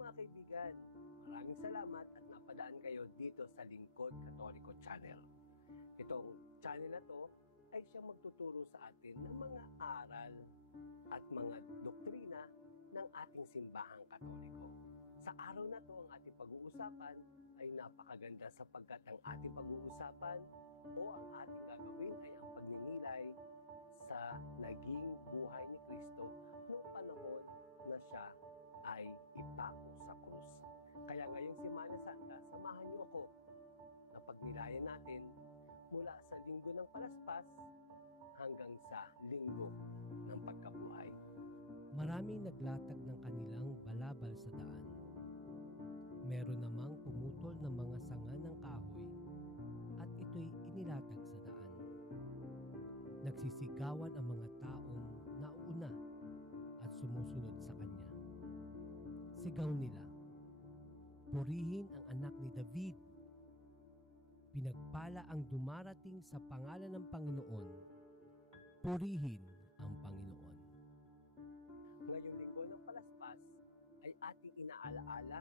mga kaibigan, maraming salamat at napadaan kayo dito sa Lingkod Katoliko Channel. Itong channel na to ay siyang magtuturo sa atin ng mga aral at mga doktrina ng ating simbahang Katoliko. Sa araw na to, ang ating pag-uusapan ay napakaganda sapagkat ang ating pag-uusapan o ang ating gagawin ay ang pagninilay sa naging buhay ni Kristo noong panahon na siya ay ipako sa krus. Kaya ngayong Semana Santa, samahan niyo ako na pagnilayan natin mula sa linggo ng palaspas hanggang sa linggo ng pagkabuhay. Maraming naglatag ng kanilang balabal sa daan. Meron namang pumutol ng mga sanga ng kahoy at ito'y inilatag sa daan. Nagsisigawan ang mga taong nauna at sumusunod sa kanya. Sigaw nila, "Purihin ang anak ni David! Pinagpala ang dumarating sa pangalan ng Panginoon! Purihin ang Panginoon!" Ngayong linggo ng palaspas ay ating inaalaala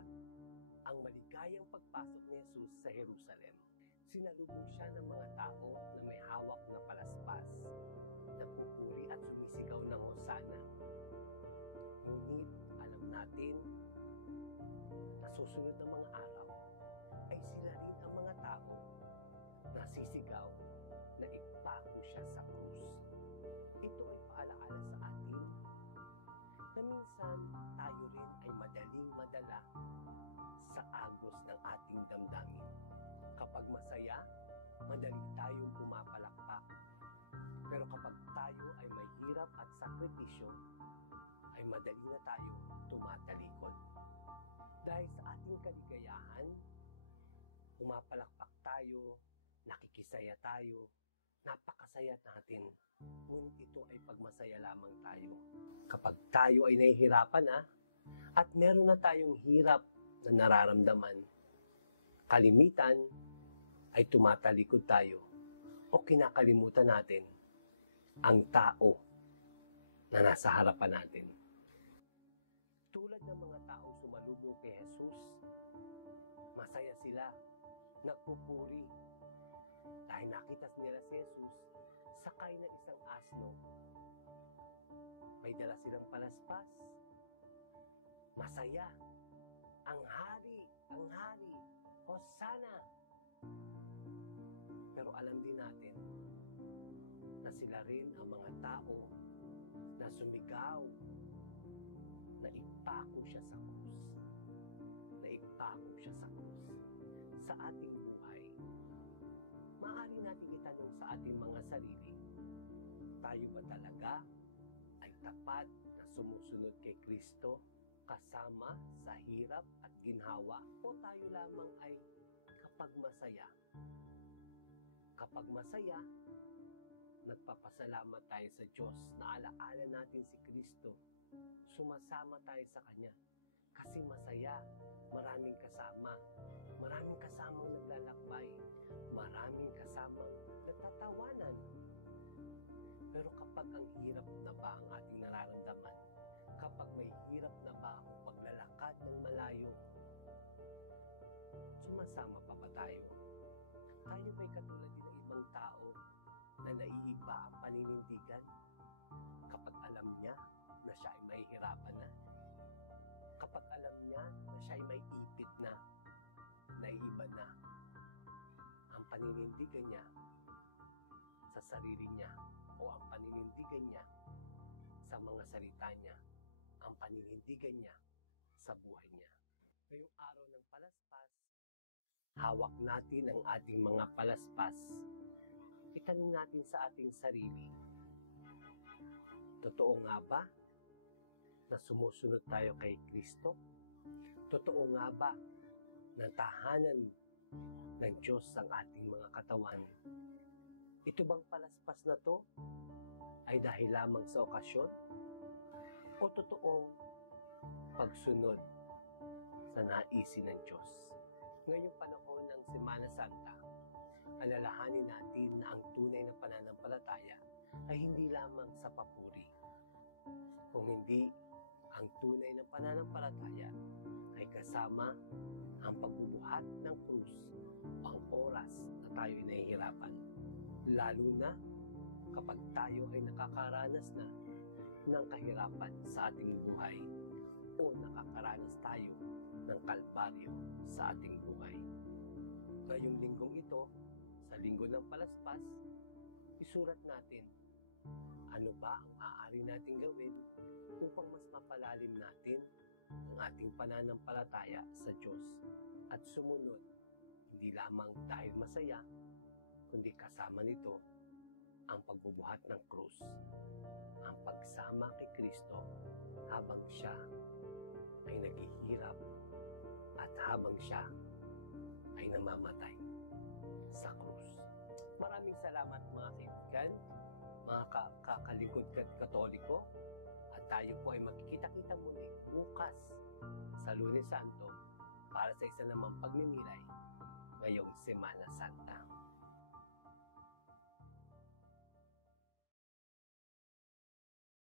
ang maligayang pagpasok ni Jesus sa Jerusalem. Sinalubong siya ng mga tao na may hawak na palaspas, nagpupuri at sumisigaw ng Hosana. Ngunit alam natin na susunod ng mga araw ay sila rin ang mga tao na sisigaw na ipako siya sa krus. Ito ay paalaala sa atin na minsan tayo rin ay madaling madala sa agos ng ating damdamin. Kapag masaya, madali tayong pumapalakpak. Pero kapag tayo ay may hirap at sakripisyo, ay madali na tayo tumatalikod. Dahil sa ating kaligayahan, pumapalakpak tayo, nakikisaya tayo, napakasaya natin. Ngunit ito ay pagmasaya lamang tayo. Kapag tayo ay nahihirapan na, at meron na tayong hirap na nararamdaman, kalimitan ay tumatalikod tayo o kinakalimutan natin ang tao na nasa harapan natin. Tulad ng mga taong sumalubong kay Jesus, masaya sila, nagpupuri. Dahil nakita nila si Jesus sakay na isang asno. May dala silang palaspas. Masaya. Ang hari, Hosana. Pero alam din natin na sila rin ang mga tao na sumigaw na ipako siya sa krus. Na ipako siya sa krus. Sa ating buhay, maaari natin itanong sa ating mga sarili, tayo ba talaga ay tapat na sumusunod kay Kristo kasama sa hirap at ginhawa, o tayo lamang ay kapag masaya? Kapag masaya, nagpapasalamat tayo sa Diyos na alaala natin si Kristo. Sumasama tayo sa Kanya kasi masaya, maraming kasamang naglalakbay, maraming kasamang nagtatawanan. Pero kapag ang hirap na ba ang ating nararamdaman, kapag may hirap na ba ang paglalakad ng malayo, sumasama pa ba tayo? Tayo ba'y katulad din ng ibang tao na naiiba ang paninindigan kapag alam niya na siya ay mahihirapan na? Kapag alam niya na siya ay may ipit na, naiiba na ang paninindigan niya sa sarili niya o ang paninindigan niya sa mga salita niya, ang paninindigan niya sa buhay niya. Ngayong araw ng palaspas, hawak natin ang ating mga palaspas. Itanong natin sa ating sarili, totoo nga ba na sumusunod tayo kay Kristo? Totoo nga ba na tahanan ng Diyos ang ating mga katawan? Ito bang palaspas na to ay dahil lamang sa okasyon? O totoong pagsunod sa naisin ng Diyos? Ngayong panahon ng Semana Santa, alalahanin natin na ang tunay na pananampalataya ay hindi lamang sa papuri. Kung hindi, ang tunay na pananampalataya ay kasama ang pagbubuhat ng krus ang oras na tayo ay nahihirapan. Lalo na kapag tayo ay nakakaranas na ng kahirapan sa ating buhay o nakakaranas tayo ng kalbaryo sa ating buhay. Ngayong linggong ito, sa linggo ng palaspas, isurat natin ano ba ang maaari nating gawin upang mas mapalalim natin ang ating pananampalataya sa Diyos at sumunod hindi lamang dahil masaya, kundi kasama nito ang pagbubuhat ng krus, ang pagsama kay Kristo habang siya ay naghihirap at habang siya ay namamatay sa krus. Maraming salamat mga kaibigan, mga kakalingkod Katoliko, at tayo po ay magkikita-kita muli bukas sa Lunes Santo para sa isa namang pagninilay ngayong Semana Santa.